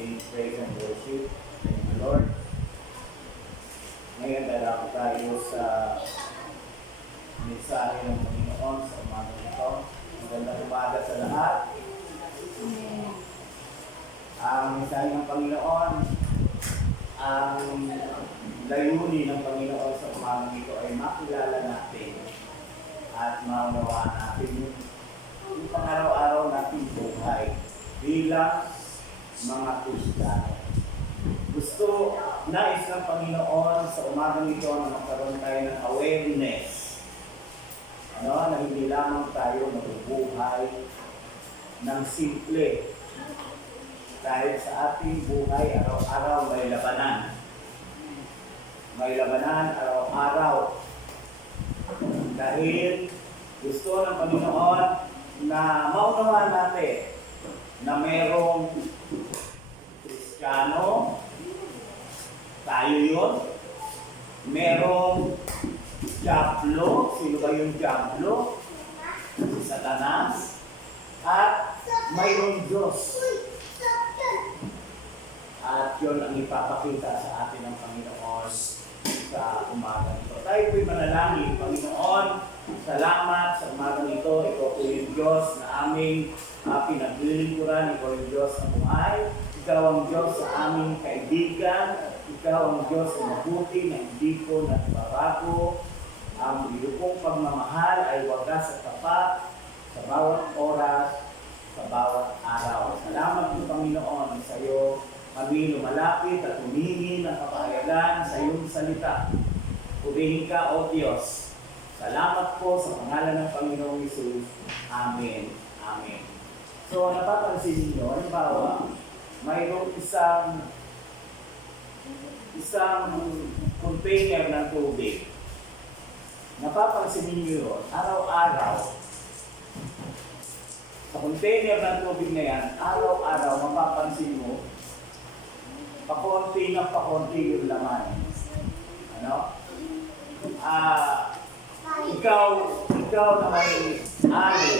ating praise and worship. Thank you, Lord. Ngayon, darako tayo sa mensahe ng Panginoon sa umaga nito. Magandang umaga sa lahat. Ang mensahe ng Panginoon, ang layunin ng Panginoon sa umaga nito ay makilala natin at maunawaan natin yung pang-araw-araw natin buhay bilang mga Kristiyano. Gusto, nais ng Panginoon sa umagang ito na magkaroon tayo ng awareness. Na hindi lamang tayo mabubuhay ng simple. Dahil sa ating buhay, araw-araw may labanan. May labanan araw-araw. Dahil gusto ng Panginoon na maunawaan natin na merong Kristiyano, tayo yun. Merong Diablo, sino ba yung Diablo? Si Satanas. At mayroong Diyos. At yun ang ipapakita sa atin ng Panginoon sa umaga nito. Tayo po'y manalangin, Panginoon, salamat sa umaga nito. Ikaw po yung Diyos na aming pinaglilingkuran. Ikaw yung Diyos na buhay. Ikaw ang Diyos sa aming kaibigan. Ikaw ang Diyos na mabuti na hindi ko nagbabago. Ang iyong pagmamahal ay wagas at tapat sa bawat oras, sa bawat araw. Salamat po, Panginoon, sa iyo kami lumalapit at humingi ng kapahayagan sa iyong salita. Purihin ka, O Diyos. Salamat po sa pangalan ng Panginoong Hesus. Amen. Amen. So, napapansin niyo, halimbawa, mayroong isang container ng tubig. Napapansin niyo yun, araw-araw. Sa container ng tubig na yan, araw-araw, mapapansin mo, pakonti ng pakonti yung laman. Ano? Ikaw na may ari,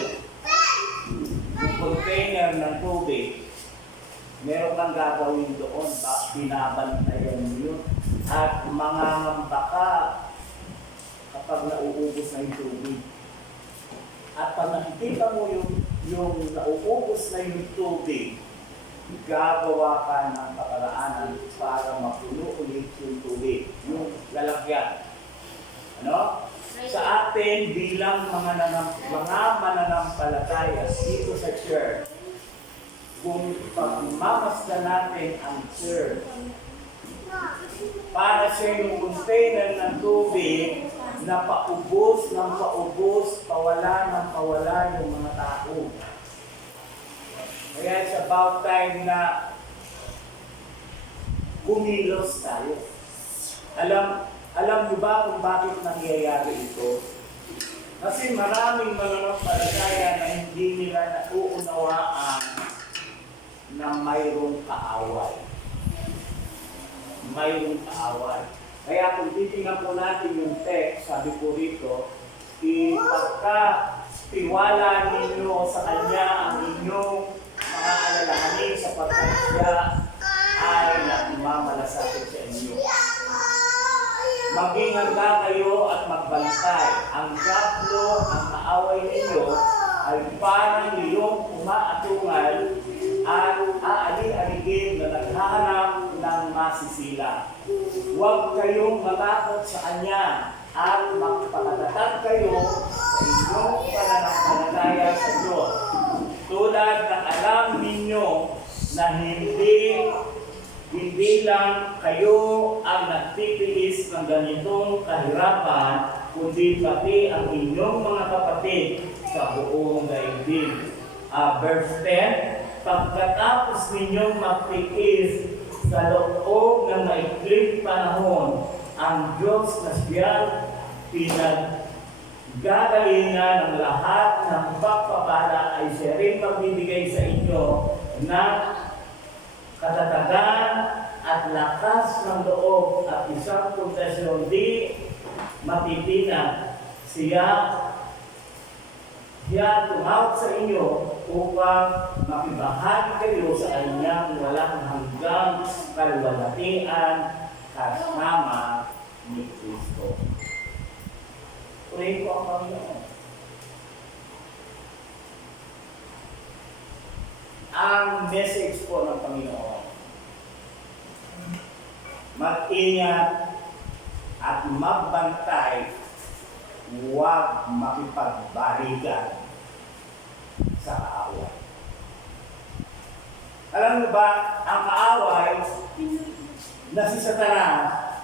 yung container ng tubig, meron kang gagawin doon, binabantayan mo yun. At mangangamba ka kapag nauubos na yung tubig. At pag nakikita mo yung nauubos na yung tubig, gagawa ka ng kaparaanan para mapuno ulit yung tubig, yung lalagyan. Ano? Sa atin bilang mga mananampalataya dito sa church, kung pagmamasdan natin ang church, para siya yung container ng tubig na paubos ng paubos, pawala ng pawala yung mga tao. Kaya it's about time na kumilos tayo. Alam niyo ba kung bakit nangyayari ito? Kasi maraming mananampalataya na hindi nila nauunawaan na mayroong kaaway. Mayroong kaaway. Kaya kung titingnan po natin yung text, sabi ko rito, ipagka-tiwala ninyo sa Kanya ang inyong mga alalahanin sapagkat siya ay nagmamalasakit sa inyo. Maging handa kayo at magbantay. Ang Diablo, ang kaaway ninyo, ay parang iyong umaatungal at aali-aligid na naghahanap ng masisila. Huwag kayong matakot sa Kanya at magpakatatag kayo sa inyong pananampalataya sa Diyos. Tulad ng alam ninyo na hindi lang kayo ang nagtitiis ng ganitong kahirapan, kundi pati ang inyong mga kapatid sa buong daigdig. Verse 10, pagkatapos ninyong magtiis sa loob ng maikling panahon, ang Diyos na siyang gagalingan ng lahat ng pagpapala ay siya rin magbibigay sa inyo ng katatagan at lakas ng loob at isang proteksyon di matitinag. Siya Siya tumawag sa inyo upang makibahagi kayo sa kanyang walang hanggang kalwalhatian kasama ni Kristo. Pray po ang Panginoon. Ang message po ng Panginoon, mag-ingat at magbantay, huwag makipagbalikan sa kaaway. Alam mo ba, ang kaaway na si Satanas,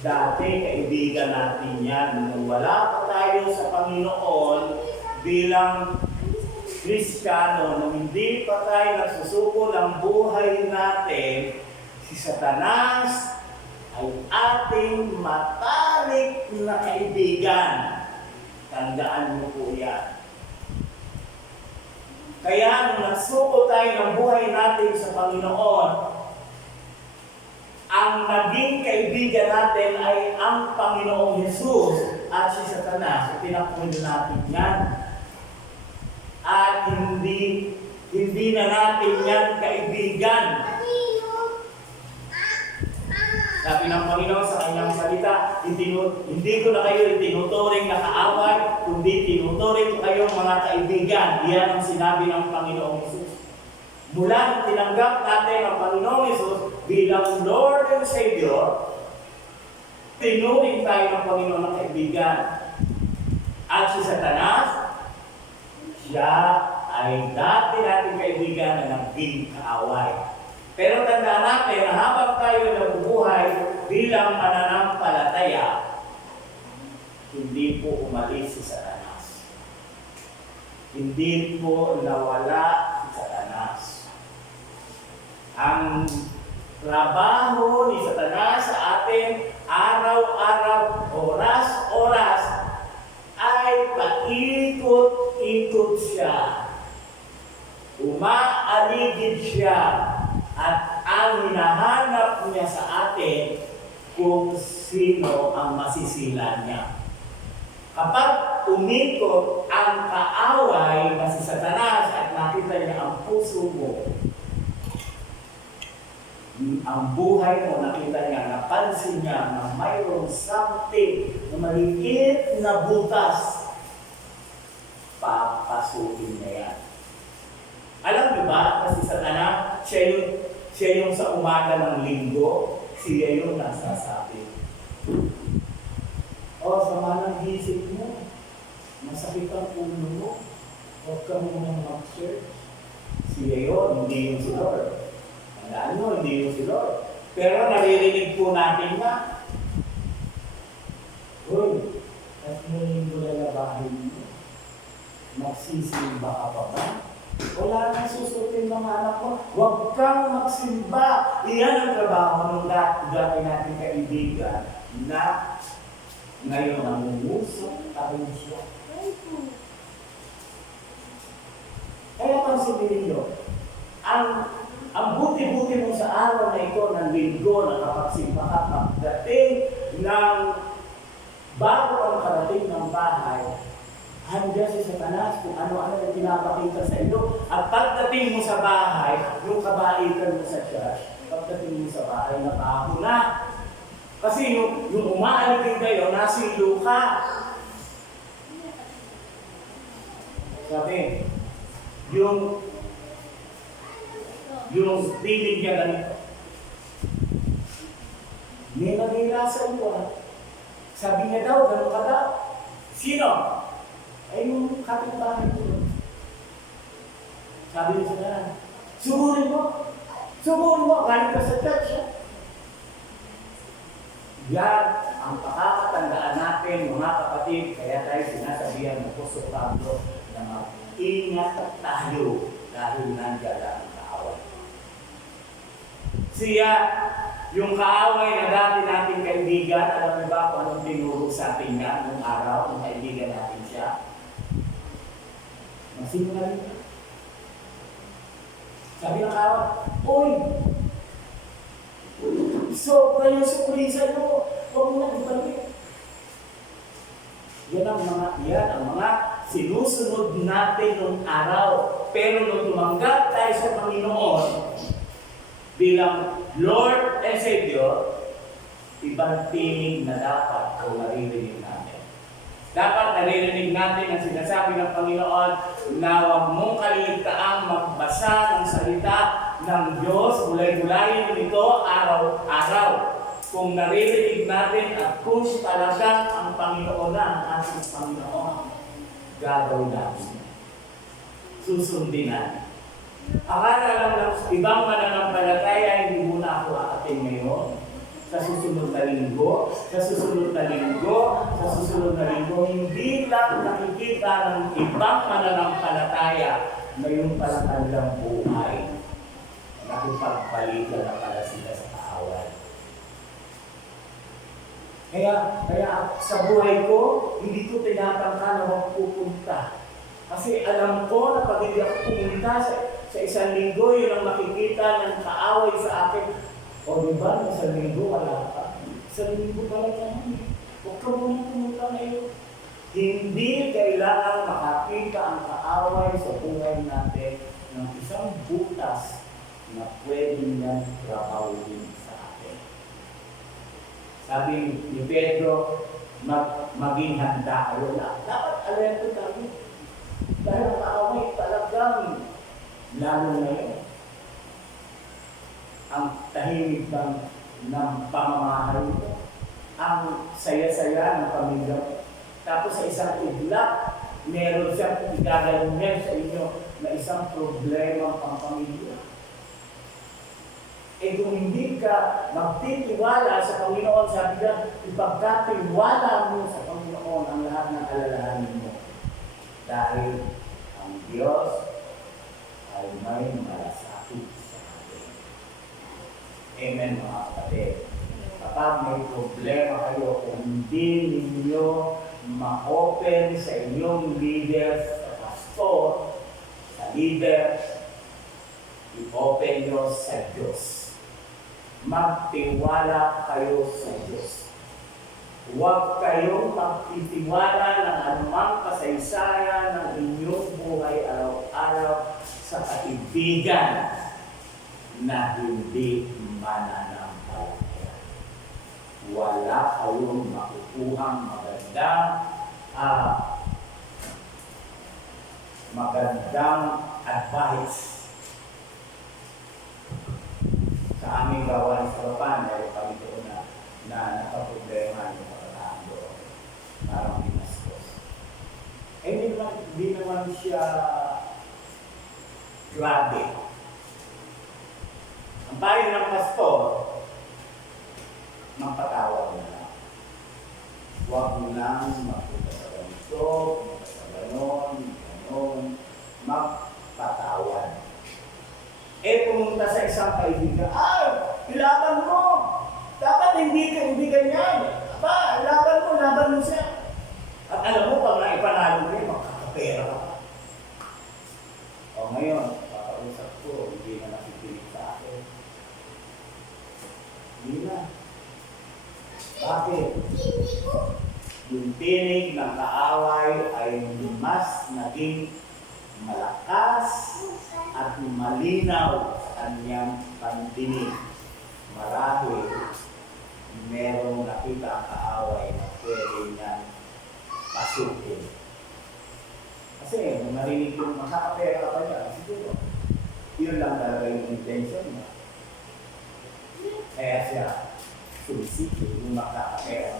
dati kaibigan natin yan. Nung wala pa tayo sa Panginoon bilang Kristiyano, nung hindi pa tayo nagsusuko ng buhay natin, si Satanas ay ating matalik na kaibigan. Tandaan mo po yan. Kaya nung nagsuko tayo ng buhay natin sa Panginoon, ang naging kaibigan natin ay ang Panginoong Jesus at si Satanas. Pinapundo natin yan. At hindi na natin yan kaibigan. Sabi ng Panginoon sa kanyang salita, hindi ko na kayo itinuturing na kaaway, kundi tinuturing ko kayong mga kaibigan. Iyan ang sinabi ng Panginoong Jesus. Mula nang tinanggap natin ang Panginoong Jesus bilang Lord and Savior, tinuring tayo ng Panginoon ng kaibigan. At si Satanas, siya ay dati nating kaibigan na naging kaaway. Pero tandaan natin na habang tayo nabubuhay bilang mananampalataya, hindi po umalis si Satanas. Hindi po nawala si Satanas. Ang trabaho ni Satanas sa atin araw-araw, oras-oras, ay paikot-ikot siya. Umaaligid siya. At ang hinahanap niya sa atin kung sino ang masisila niya. Kapag umikot ang kaaway na si Satanas at nakita niya ang puso mo, ang buhay mo, nakita niya, napansin niya na mayroong something na maliit na butas, papasukin niya yan. Alam niyo ba, kasi Satanas, siya yung sa umaga ng linggo, siya yung nasasabi. Sama ng isip mo, masakit ang ulo mo, huwag ka munang mag-church. Siya yun, hindi yung si Lord. Tandaan mo, hindi yung si Lord. Pero naririnig po natin na, Uy, at linggo na labahin mo, magsisimba ka pa ba? Wala nang susutin mga anak mo. Huwag kang magsimba. Iyan ang trabaho ng dati natin kaibigan na ngayon nangunguso tayo siya. Kaya pansinin ninyo, ang buti-buti mo sa araw na ito ng linggo na kapagsimba ka pagdating ng bago ang karating ng bahay, handiyan si Satanas kung ano-ano yung pinapakita sa iyo. At pagdating mo sa bahay, yung kabaitan mo sa church, pagdating mo sa bahay, nataho na. Kasi yung umaaligin kayo, nasilo ka. Sabi, yung tinig niya ganito. Nila sa iyo. Sabi niya daw, gano'n ka daw. Sino? Ay, yung kapitbahay ko. Sabi niya sa kanan, suburin mo, galing ka sa church. Yan ang pakakatandaan natin, mga kapatid, kaya tayo sinasabihan ng Apostol Pablo na mag-ingat tayo dahil nandiyan ang kaaway. Siya, yung kaaway na dati nating kaibigan, alam niyo ba kung anong tinuro sa atin niya nung araw, nung kaibigan natin siya? Masinungaling. Sabi ng kaaway, Uy! Sobra yung surpresa mo. Huwag mo nang ibalik. Yan ang mga sinusunod natin nung araw. Pero nung tumanggap tayo sa Panginoon bilang Lord and Savior, ibang tinig na dapat ang naririnig natin. Dapat naririnig natin ang sinasabi ng Panginoon na huwag mong kaliligtaang magbasa ng salita ng Diyos, gulay-gulayin ito araw-araw. Kung naririnig natin at kung talagang ang Panginoon na ang ating Panginoon, gagawin natin. Susundin natin. Akala lang ng ibang mananampalataya, hindi muna ako aatin ngayon. Sa susunod na linggo, sa susunod na linggo, sa susunod na linggo, hindi lang nakikita ng ibang mananampalataya na yung palang kanilang buhay. Nakipagpalitan na pala sila sa kaaway. Kaya sa buhay ko, hindi ko tinatangka na huwag pupunta. Kasi alam ko na pag hindi ako pumunta sa isang linggo, yun ang makikita ng kaaway sa akin. O diba, isang linggo wala ka. Isang linggo pala naman. Huwag ka muna pumunta ngayon. Hindi kailangan makakita ang kaaway sa buhay natin ng isang butas na pwede niyang trabawin sa atin. Sabi ni Pedro, maging handa kayo na. Dapat alerto tayo. Dahil ang kaaway talagang lalo na yun. Ang tahimik ng pamamahay ito. Ang saya-saya ng pamilya. Tapos sa isang iglap, meron siyang igagawin sa inyo na isang problema pang pamilya. Eh kung hindi ka magtitiwala sa Panginoon, sabi niya, ipagkatiwala mo sa Panginoon ang lahat ng alalahanin mo. Dahil ang Diyos ay may malasakit sa atin. Amen mga kapatid. Kapag may problema kayo, kung hindi ninyo ma-open sa inyong leaders, sa pastor, sa leaders, i-open nyo sa Diyos. Magtiwala kayo sa Diyos. Huwag kayong magtitiwala ng anumang kasaysayan ng inyong buhay araw-araw sa kaibigan na hindi mananampalataya. Wala kayong makukuhang magandang advice. Sa aming gawain sa Japan, meron kami doon na nakaproblema yung pagkakaan doon. Parang binastos. Eh, di naman siya grabe. Ang payo ng pastor, magpatawad na lang. Huwag mo lang magpunta sa ganito, magpunta sa ganon, magpatawad. Eh, pumunta sa isang kaibigan, ilaban mo! Dapat hindi ganyan. Laban mo siya. At alam mo, pag naipanalo mo, makakapera ka pa. O ngayon, papausap ko, hindi na nakikinig sa akin. Hindi na. Bakit? Yung tinig ng kaaway ay mas naging malakas at malinaw sa kanyang pandinig. Marahil, merong nakita ang kaaway na pwede niyang pasukin. Kasi, kung narinig yung makakapera pa niya, siguro, yun lang talaga yung intention niya. Kaya siya, sumisipin yung makakapera.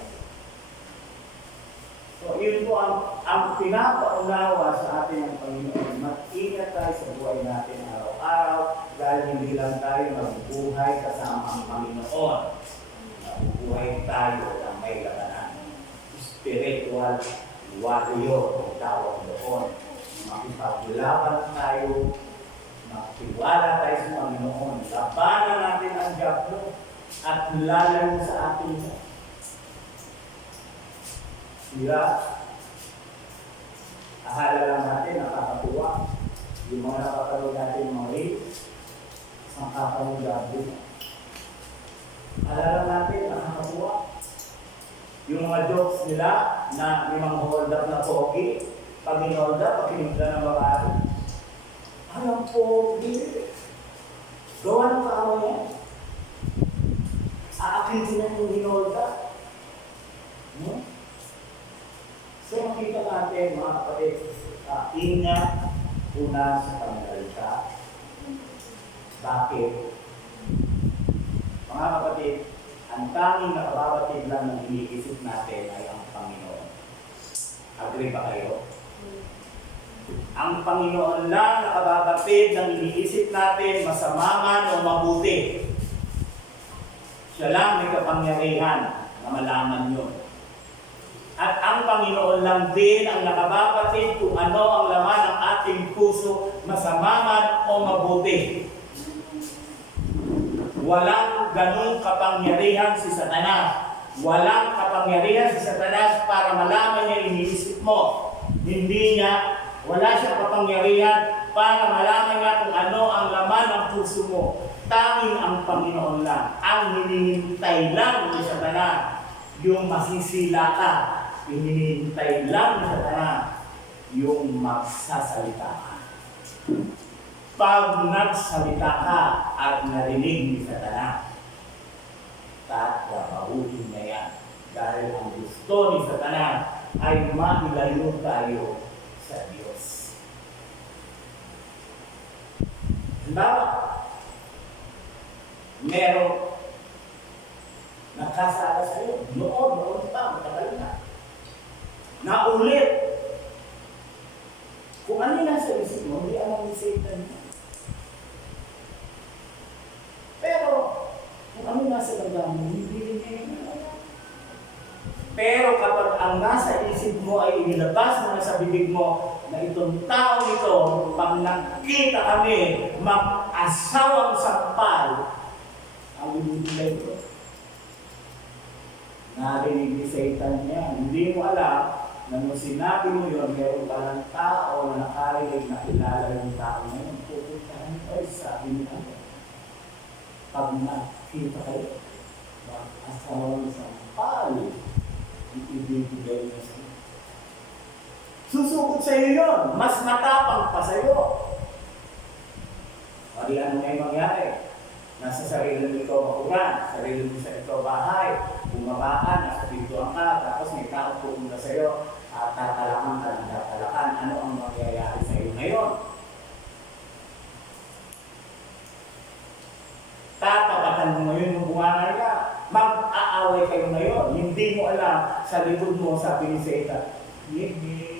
So, yun po ang pinapaunawa sa atin ng Panginoon. Mag-ingat tayo sa buhay natin araw-araw dahil hindi lang tayo mabubuhay kasama ang Panginoon. Mabubuhay tayo ng may labanan. Spiritual warrior ang tawag doon. Makipaglaban tayo, makitiwala tayo sa Panginoon. Labanan natin ang diablo at lalayo sa ating sila. Akala lang natin, nakakatuwa. Yung mga nakapanood natin mga reels, isang kapang gabi. Akala lang natin, nakakatuwa. Yung mga jokes nila na may mga hold up na pogi, Pag-inolda, pag-inolda ng babae. Alam po, hindi. Gawa ng kaaway yan. Aakitin na yung inolda. No? So, makita natin, mga kapatid, ingat una sa panglalita. Bakit? Mga kapatid, ang tanging nakababatid lang ng iniisip natin ay ang Panginoon. Agree ba kayo? Ang Panginoon lang nakababatid ng iniisip natin, masama man o mabuti. Siya lang may kapangyarihan na malaman yun. At ang Panginoon lang din ang nakababatid kung ano ang laman ng ating puso, masama man o mabuti. Walang ganung kapangyarihan si Satanas. Walang kapangyarihan si Satanas para malaman niya iniisip mo. Hindi niya, wala siyang kapangyarihan para malaman niya kung ano ang laman ng puso mo. Tanging ang Panginoon lang. Ang hinihintay lang ni Satanas, yung masisila ka. Hinihintay lang ni Satanas, yung magsasalita ka. Pag nagsalita ka at narinig ni Satanas, tatapahutin na yan. Dahil ang gusto ni Satanas ay mailayo tayo sa Diyos. Halimbawa, merong nakasala sa iyo, noon pa, matagal na. Naulit. Kung ano yung nasa isip mo, hindi alam ni Satan niya. Pero, kung ano nasa lagam mo, hindi niya yung alam. Pero kapag ang nasa isip mo ay inilabas mo na sa bibig mo, na itong tao ito, pag nakita kami, mag-asawang sampal, ang ibigay ko. Narinig ni Satan niya. Hindi mo alam na nung sinabi mo yun, meron ka ng tao na nakarinig na kilala yung tao na yun. Pupuntahan ko ay sabi niya. Pag nakita kayo, mag-asawang sampal, ibibigay niya sa iyo. Susukot sa iyo yun. Mas matapang pa sa iyo. O di ano ngayon mangyari? Nasa sarili mo ikaw makuran, sarili mo sa ikaw bahay, bumabaan, nasa pintuan ka, tapos may tao pumunta sa iyo, at tatalakan ka ng tatalakan. Ano ang mangyayari sa iyo ngayon? Tatapatan mo ngayon yung bunga niya. Mag-aaway kayo ngayon. Hindi mo alam, sa likod mo, sabi ni Satan, hindi.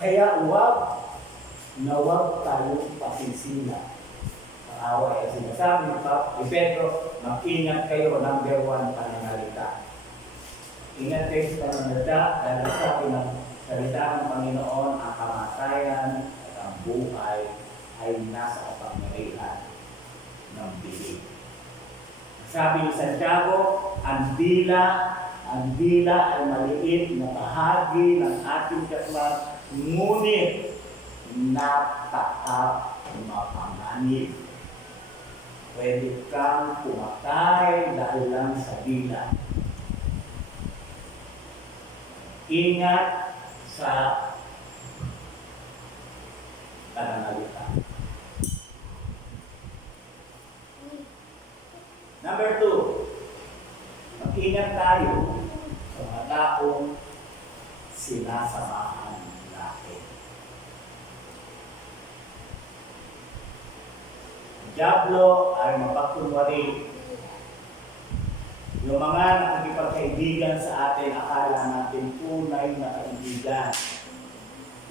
Kaya huwag tayong pasisila. Away ay sinasabi ni Pedro, mag-ingat kayo, number 1, pananalita. Ingat kayo sa pananalita, dahil sabi ng salita ng Panginoon, ang kamatayan at ang buhay ay nasa kapangyarihan ng bibig. Sabi ni Santiago, ang dila ay maliit na bahagi ng ating katawan, ngunit napaka-mapanganib. Pwede kang pumatay dahil lang sa dila. Ingat sa pananalita. Number 2, mag-ingat tayo sa mga taong sinasamahan natin. Diablo ay mapagkunwari. Yung mga nakikipagkaibigan sa atin, akala natin tunay na kaibigan.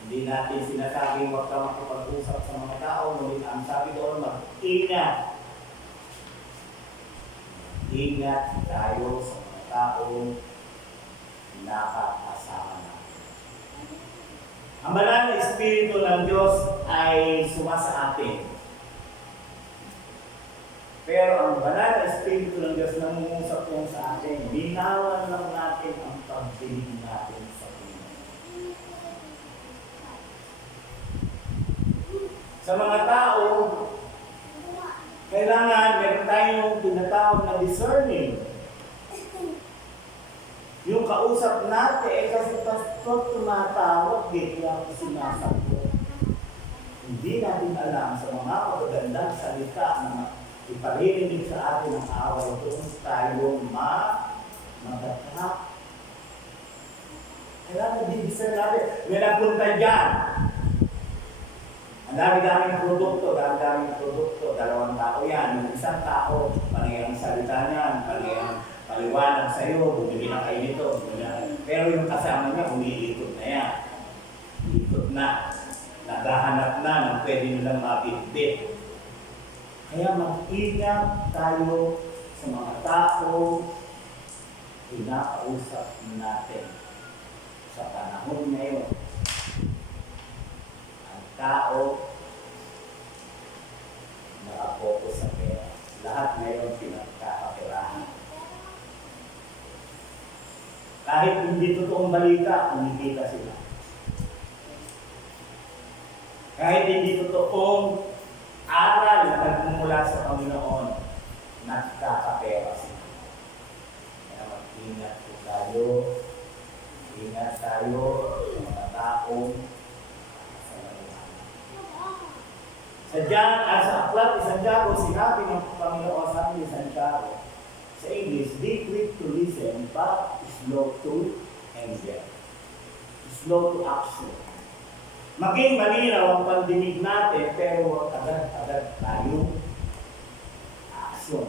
Hindi natin sinasabing huwag ka makipag-usap sa mga tao, ngunit ang sabi doon, mag-ingat. Ingat tayo sa mga taong nakakasama natin. Ang banal na Espiritu ng Diyos ay sumasa atin. Pero ang banal na Espiritu ng Diyos na mungusap yan sa atin, binawan lang natin ang pagdinig natin sa Panginoon. Sa mga tao, kailangan meron tayong tinatawag na discerning. kausap natin, kasi pastor tumatawag, di kaya ako sinasagot. Hindi natin alam sa mga magagandang salita na iparirinig sa atin ang away doon tayo magatak. Kailangan dibisan natin. May nagpunta dyan. Ang dami-daming produkto, dalawang tao yan. Yung isang tao, panay ang salita niyan, panay ang paliwanag sa'yo, bumili na kayo nito, bumili na kayo. Pero yung kasama niya, umiikot na yan. Ikot na. Naghahanap na ng pwede nilang mabitbit. Kaya mag-ingat tayo sa mga tao pinakausap natin sa panahon ngayon. Ang tao nakapokus sa pera. Lahat ngayon pinagkakaperahan. Kahit hindi totoong balita, kumikita sila. Kahit hindi totoong aral na nagmumula sa Panginoon, nagkakapera sila. Kaya mag-ingat po tayo. Ingat tayo sa mga taong sa laluhan. Sa aklat ni Santiago, sinabi ng Panginoon sa amin ni Santiago, sa English, be quick to listen, but slow to anger. Slow to action. Maging malinaw ang pandinig natin, pero huwag agad-agad tayo action.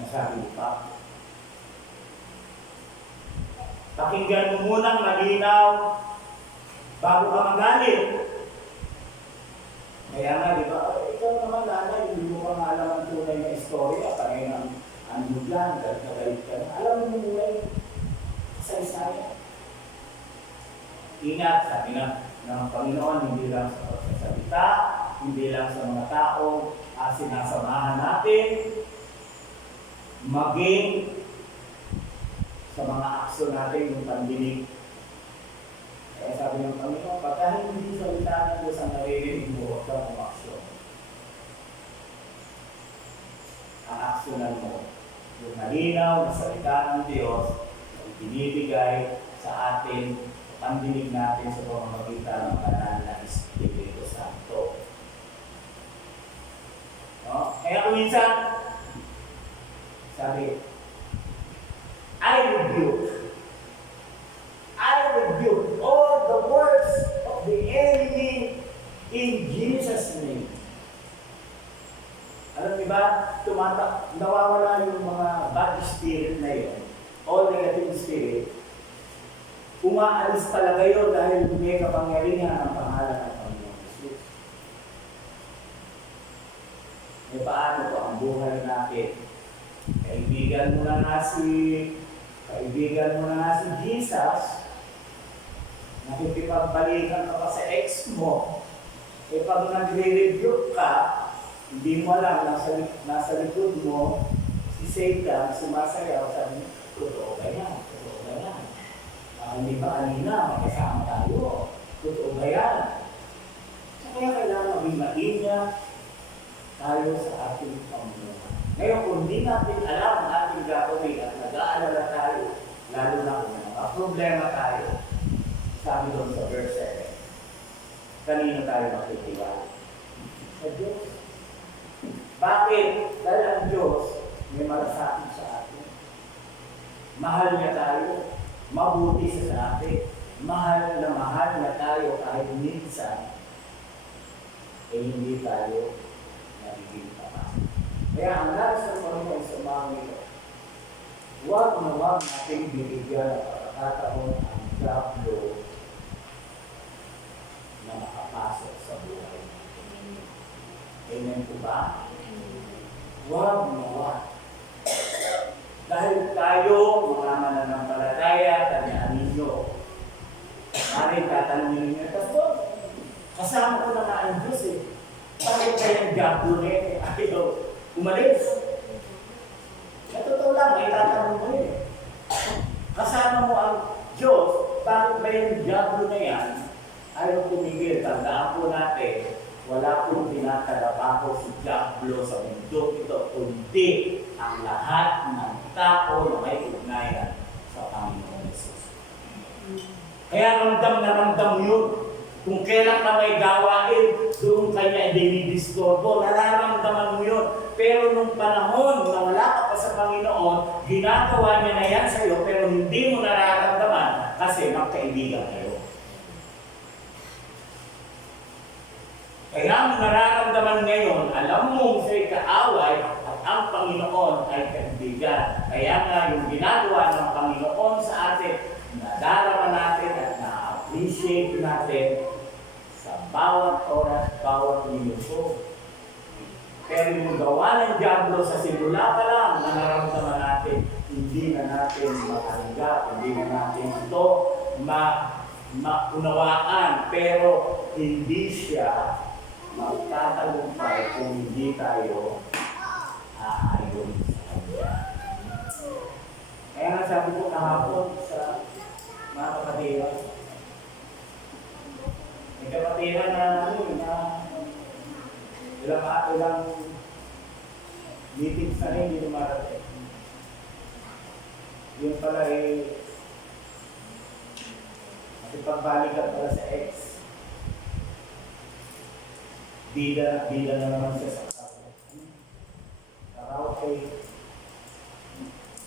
Nasabi pa. Pakinggan mo munang malinaw bago ka magalit. Kaya nga, di ba, ikaw naman nanay, hindi mo pa nga alam ang tunay na istorya, kaya ang bigyan, galit ka na. Alam mo muna yung isa-isaya. Ingat, sabi ng Panginoon, hindi lang sa salita, hindi lang sa mga tao, sinasamahan natin, maging sa mga aksyon natin yung pandinig. Kaya sabi ng Panginoon, pagka hindi salita ng Diyos ang naririnig mo, huwag ka ng aksyon. Ang aksyonan mo, yung malinaw na salita ng Diyos, yung binibigay sa atin, pandinig natin sa pamamagitan ng banal na Espiritu Santo. No? Kaya kung minsan, sabi, I rebuke all the works of the enemy in Jesus' name. Alam niyo ba, nawawala yung mga bad spirit na yun, all negative spirit, umaalis talaga yun dahil may kapangyarihan ang pangalan ng Panginoon Jesus. E paano po ang buhay natin? Kaibigan mo na nga si Jesus, nakikipagbalikan ka pa sa ex mo, e pag nagre-review ka, hindi mo alam, nasa likod mo, si Satan, sumasayaw, sabi niya, totoo ba yan? Totoo ba yan? Hindi ba kanina, magkasama tayo? Totoo ba yan? So, kaya kailangan maging maingat tayo sa ating Panginoon. Ngayon, kung hindi natin alam ang ating gagawin at nag-aalala tayo, lalo na kung problema tayo, sabi doon sa verse 7, kanino tayo makitiwala? Sa Diyos. Bakit? Dahil ang Diyos may malasakit sa atin. Mahal niya tayo. Mabuti sa atin. Mahal na tayo kahit minsan hindi tayo nagiging tama. Kaya ang nais ng Panginoon sa mga ito, huwag nating bibigyan ng pagkakataon ang diablo na makapasok sa buhay. Amen po ba? Huwag. Dahil tayo, mga mananampalataya, tanyaan ninyo. Maring tatanungin ninyo, Pastor, kasama ko na nga ang Diyos eh. Bakit kayang diablo rin? Ayaw umalis. Sa totoo lang, may tatanong mo yun. Kasama mo ang Diyos, bakit ba yung diablo na yan? Ayaw tumigil. Tandaan po natin, wala pong tinatalabaho si diablo sa mundo ito, kundi ang lahat ng tao na may ugnayan sa Panginoon Jesus. Kaya ramdam na ramdam yun. Kung kailan ka may gawain, doon kanya dinidistorbo, nararamdaman mo yun. Pero nung panahon na wala ka pa sa Panginoon, ginagawa niya na yan sa'yo, pero hindi mo nararamdaman kasi magkaibigan kayo. Kaya mo nararamdaman ngayon, alam mo sa'y kaaway at ang Panginoon ay kaibigan. Kaya nga yung ginagawa ng Panginoon sa atin, nadarama natin at na-appreciate natin sa bawat oras, bawat minuto. Pero yung gawa ng Diablo sa simula pa lang na naramdaman natin, hindi na natin matanggap, hindi na natin ito maunawaan. Pero hindi siya magtatagumpay kung hindi tayo aayon sa Kanya. Kaya nga sabi ko kahapon sa mga kapatiran, may kapatiran na ilang meetings na rin, hindi lumarating. Yun pala pagbalikan pala sa ex. Bida na naman siya sa kaso. Karaoke.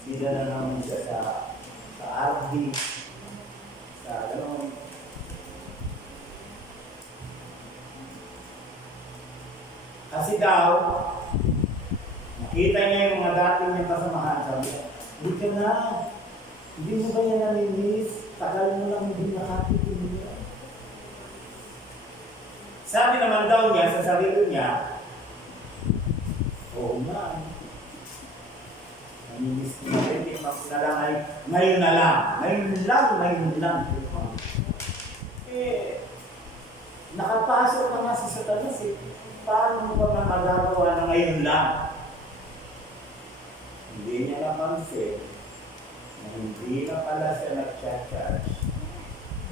Bida na naman siya sa RD. Sa gano'n. Kasi daw, nakita niya yung mga dati niyang kasamahan. Sabi niya, hindi ka na. Hindi mo ba yan namimiss? Tagal mo lang hindi nakatitin niya. Sabi naman daw niya sa sarili niya, oo nga. Namimiss ko na rin. Ngayon na lang. Ngayon lang. Nakapasok na nga sa Satanas eh. Paano mo ba magagawa na ngayon lang? Hindi niya napansin na hindi na pala siya nag-charge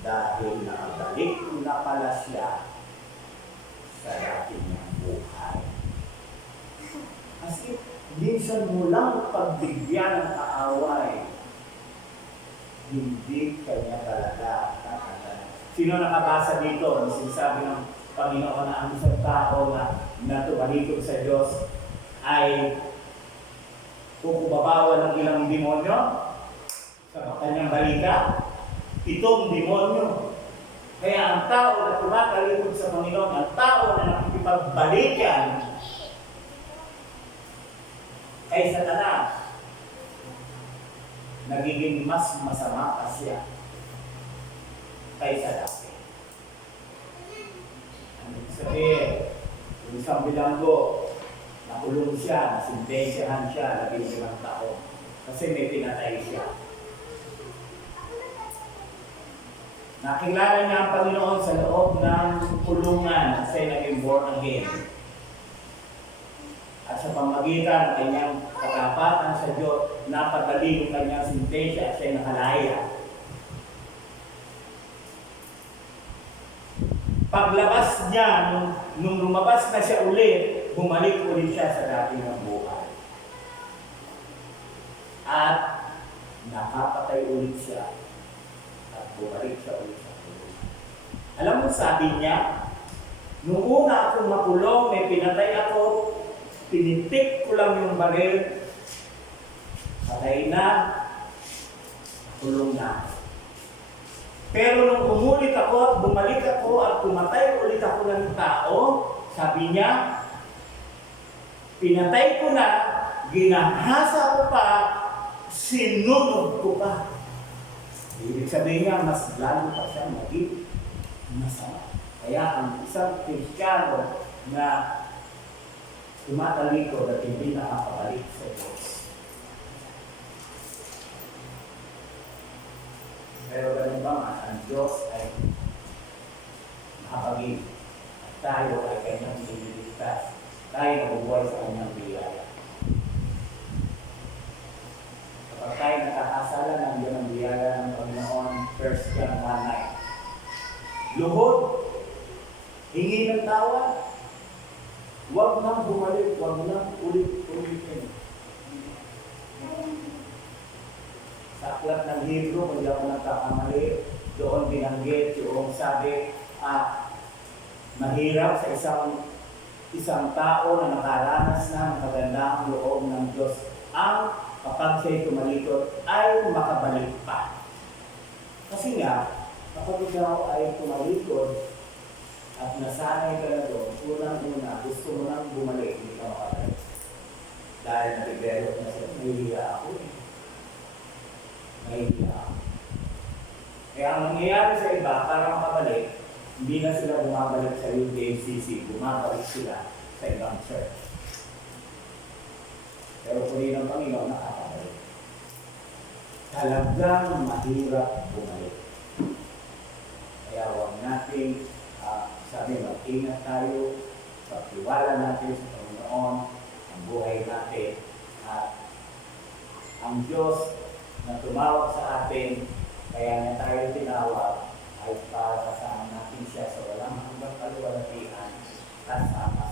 dahil nakabalik na pala siya sa dati niyang buhay. Kasi minsan mo lang pagbigyan ng kaaway, hindi kanya talaga nakakala. Sino nakabasa dito? Sinasabi ng Panginoon na ang isang tao na tumalikod sa Diyos ay kukubabawa ng ilang demonyo sa kanyang balita, 7 demonyo. Kaya ang tao na tumatalikod sa Panginoon, ang tao na nakikipagbalikan kay Satanas, nagiging mas masama pa siya kaysa dati. Sabihin, yung isang bilanggo, nakulong siya, nasintensyahan siya, 15 taon. Kasi may pinatay siya. Nakilala niya ang Panginoon sa loob ng kulungan kasi naging born again. At sa pamagitan ng kanyang katapatan sa Diyos, napadali yung kanyang sintensya at siya'y nakalaya. Paglabas niya, nung lumabas na siya ulit, bumalik ulit siya sa dati ng buhay. At nakapatay ulit siya. At bumalik siya ulit sa kulungan. Alam mo, sabi niya, nung una akong makulong, may pinatay ako, pinitik ko lang yung baril, patay na, kulong na. Pero nung umulit ako at bumalik ako at pumatay ulit ako ng tao, sabi niya, pinatay ko na, ginahasa ko pa, sinunog ko pa. Ibig sabihin niya, mas lalo pa siya maging masama. Kaya ang isang Kristiyano na tumatalikod at hindi nakakabalik sa Diyos. Pero ganun ba nga, ang Diyos ay nakapag-ibig. At tayo ay kanyang nililigtas. Tayo nabubuhay sa kanyang biyaya. Kapag tayo nakakasala, nandiyan ang biyaya ng Panginoon, 1 John 1:9. Luhod, hingi ng tawad, huwag nang bumalik, huwag nang ulit-ulitin. Sa aklat ng Hebrew, kung di ako nagkakamali, doon binanggit yung sabi, mahirap sa isang tao na nakaranas ng magandang loob ng Diyos ang kapag siya'y tumalikod ay makabalik pa. Kasi nga, kapag ikaw ay tumalikod at nasanay ka na doon, unang-una, gusto mo nang bumalik, hindi ka makabalik. Dahil na-develop na siya, nahihiya ako eh. Nahihiya ako. Kaya ang nangyayari sa iba, para makabalik, hindi na sila bumabalik sa UDMCC, bumabalik sila sa ibang church. Pero kung yun ang Panginoon, nakakabalik. Talagang mahirap bumalik. Kaya huwag natin, sabi, mag-ingat tayo, pagtiwala natin sa Panginoon, ang buhay natin, at ang Diyos na tumawag sa atin, kaya na tayo tinawag, ay para kasama natin siya sa